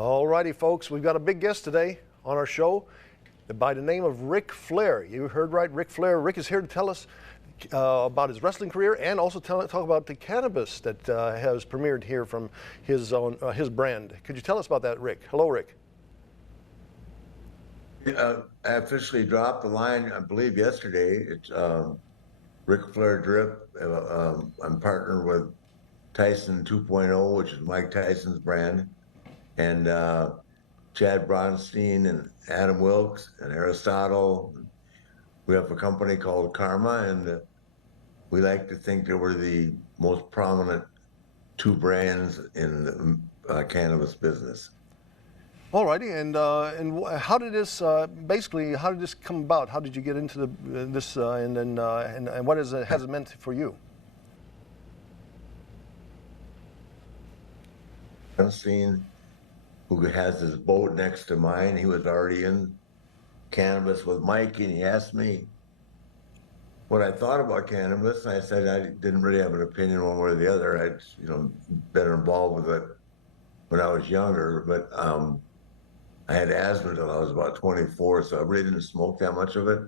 All righty, folks, we've got a big guest today on our show by the name of Ric Flair. You heard right, Ric Flair. Ric is here to tell us about his wrestling career and also talk about the cannabis that has premiered here from his brand. Could you tell us about that, Ric? Hello, Ric. I officially dropped the line, I believe, yesterday. It's Ric Flair Drip. I'm partnered with Tyson 2.0, which is Mike Tyson's brand, and Chad Bronstein and Adam Wilkes and Aristotle. We have a company called Karma, and we like to think that we're the most prominent two brands in the cannabis business. All righty, and how did this basically? How did this come about? How did you get into this, and what has it meant for you? Bronstein, who has his boat next to mine, he was already in cannabis with Mike, and he asked me what I thought about cannabis, and I said I didn't really have an opinion one way or the other. I'd been involved with it when I was younger, but I had asthma until I was about 24, so I really didn't smoke that much of it.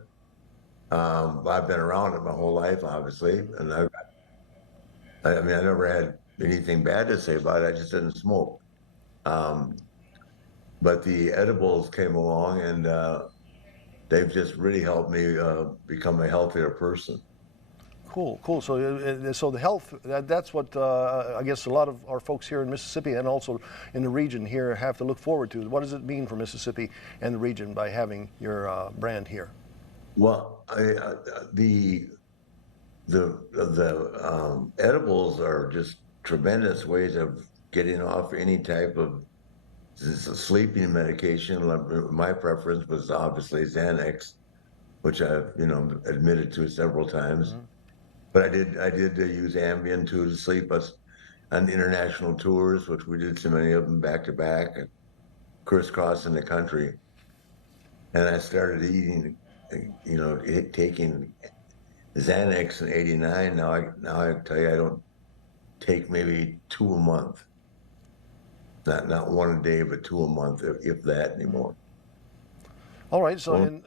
I've been around it my whole life, obviously, and I mean, I never had anything bad to say about it. I just didn't smoke. But the edibles came along, and they've just really helped me become a healthier person. Cool, cool. So the health, that's what I guess a lot of our folks here in Mississippi and also in the region here have to look forward to. What does it mean for Mississippi and the region by having your brand here? Well, the edibles are just tremendous ways of getting off any type of sleeping medication. My preference was obviously Xanax, which I've admitted to several times. Mm-hmm. But I did use Ambien too to sleep us on international tours, which we did so many of them back to back, and crisscrossing the country. And I started eating, taking Xanax in '89. Now I tell you, I don't take maybe 2 a month. Not one a day, but 2 a month, if that anymore. All right. So,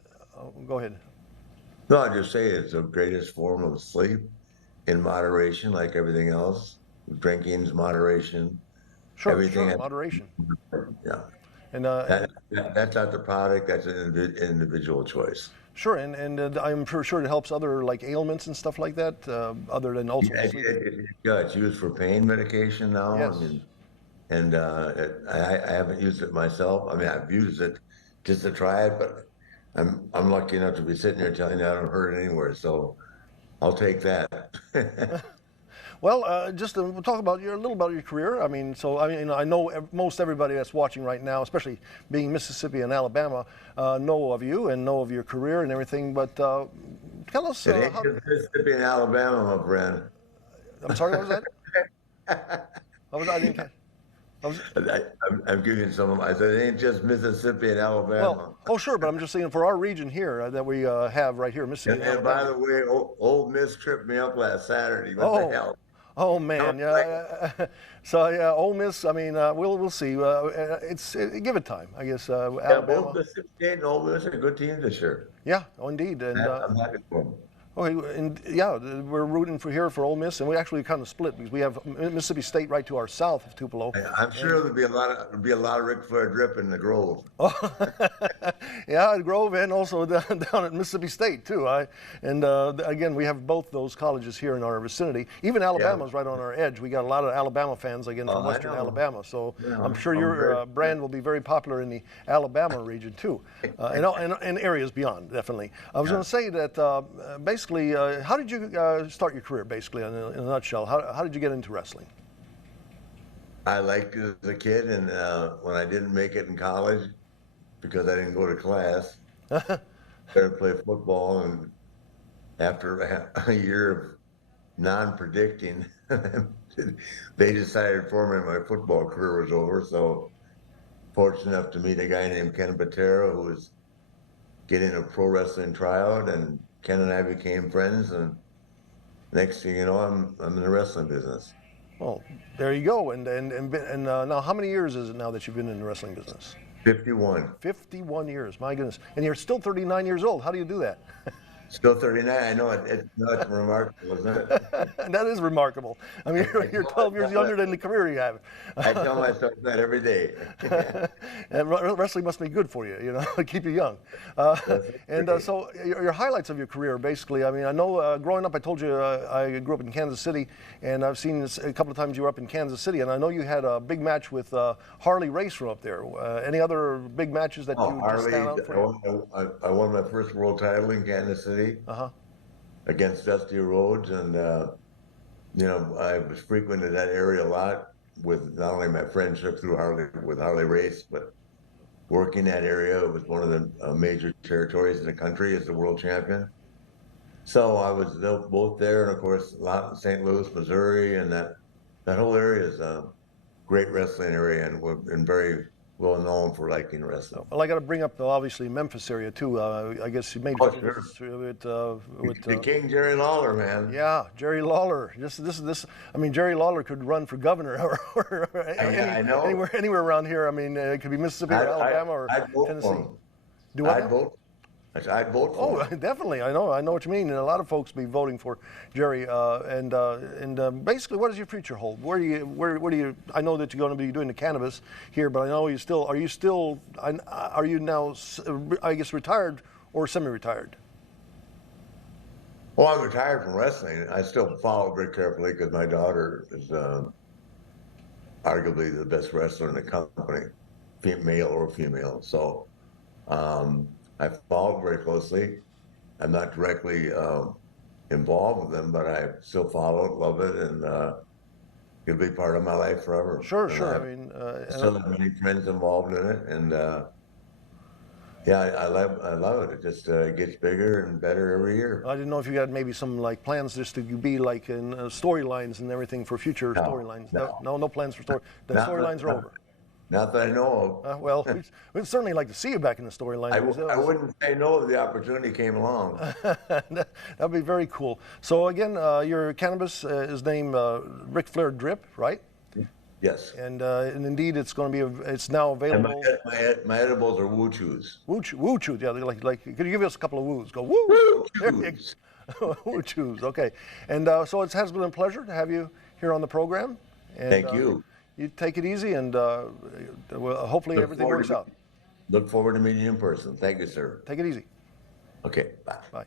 go ahead. No, I just say it's the greatest form of sleep in moderation, like everything else. Drinking's moderation. Sure, everything. Sure, moderation. Yeah. And that's not the product. That's an individual choice. Sure, and I'm sure it helps other like ailments and stuff like that, other than also sleep. Yeah, it's used for pain medication now. Yes. I mean, and I haven't used it myself. I mean, I've used it just to try it, but I'm lucky enough to be sitting here telling you I don't hurt it anywhere, so I'll take that. Well, just to talk about a little about your career. I mean, I know most everybody that's watching right now, especially being Mississippi and Alabama, know of you and know of your career and everything. But tell us. It ain't just Mississippi and Alabama, my friend. I'm sorry, what was that? I didn't catch. I'm giving some. I said it ain't just Mississippi and Alabama. Well, sure, but I'm just saying for our region here that we have right here, Mississippi. And by the way, Ole Miss tripped me up last Saturday. What the hell? Oh man, yeah. So yeah, Ole Miss. I mean, we'll see. Give it time, I guess. Alabama. Both Mississippi State and Ole Miss are good teams this year. Yeah, indeed. And I'm happy for them. Okay, and yeah, we're rooting for Ole Miss, and we actually kind of split because we have Mississippi State right to our south of Tupelo. I'm sure there'll be a lot of Ric Flair drip in the Grove. Oh, yeah, Grove, and also down at Mississippi State too. Again, we have both those colleges here in our vicinity. Even Alabama's right on our edge. We got a lot of Alabama fans again from Western Alabama, so yeah, I'm sure your brand will be very popular in the Alabama region too, and areas beyond, definitely. I was going to say that basically. How did you start your career, basically, in a nutshell? How did you get into wrestling? I liked it as a kid, and when I didn't make it in college, because I didn't go to class, I started to play football, and after a year of non-predicting, they decided for me my football career was over, so fortunate enough to meet a guy named Ken Patera, who was getting a pro wrestling tryout, and Ken and I became friends, and next thing you know, I'm in the wrestling business. Well, there you go. And now, how many years is it now that you've been in the wrestling business? 51. 51 years. My goodness. And you're still 39 years old. How do you do that? Still 39. I know it's remarkable, isn't it? That is remarkable. I mean, you're 12 years younger than the career you have. I tell myself that every day. And wrestling must be good for you, you know, keep you young. So your highlights of your career, basically, I mean, I know growing up, I told you I grew up in Kansas City, and I've seen this a couple of times you were up in Kansas City, and I know you had a big match with Harley Race from up there. Any other big matches that you just stand out for you? I won my first world title in Kansas City against Dusty Rhodes, and I was frequented that area a lot with not only my friendship through Harley Race, but working that area. It was one of the major territories in the country as the world champion. So I was both there, and of course a lot in St. Louis, Missouri, and that whole area is a great wrestling area, and we've been very well known for liking wrestling. Well, I got to bring up obviously Memphis area too. I guess you made Oh, with the King Jerry Lawler, man. Yeah, Jerry Lawler. This. I mean, Jerry Lawler could run for governor or I know. anywhere around here. I mean, it could be Mississippi or Alabama or I'd vote Tennessee. for him. Do I? I'd vote for him. Definitely. I know what you mean. And a lot of folks be voting for Jerry. Basically, what does your future hold? Where do you? I know that you're going to be doing the cannabis here, but I know are you now? I guess retired or semi-retired? Well, I'm retired from wrestling. I still follow it very carefully because my daughter is arguably the best wrestler in the company, male or female. So. I follow very closely. I'm not directly involved with them, but I still follow it, love it, and it'll be part of my life forever. Sure. I still have many friends involved in it, and I love it. It just gets bigger and better every year. I didn't know if you had maybe some plans just to be like in storylines and everything for future storylines. No plans for story. The storylines are over. Not that I know of. Well, we'd certainly like to see you back in the storyline. I wouldn't say no if the opportunity came along. That'd be very cool. So again, your cannabis is named Ric Flair Drip, right? Yes. And indeed, it's going to be. It's now available. And my edibles are woo chews. Woo chews. Yeah, they're like. Could you give us a couple of woos? Go woo. Woo chews. Woo chews. Okay. And so it has been a pleasure to have you here on the program. And, thank you. You take it easy, and hopefully everything works out. Look forward to meeting you in person. Thank you, sir. Take it easy. Okay, bye. Bye.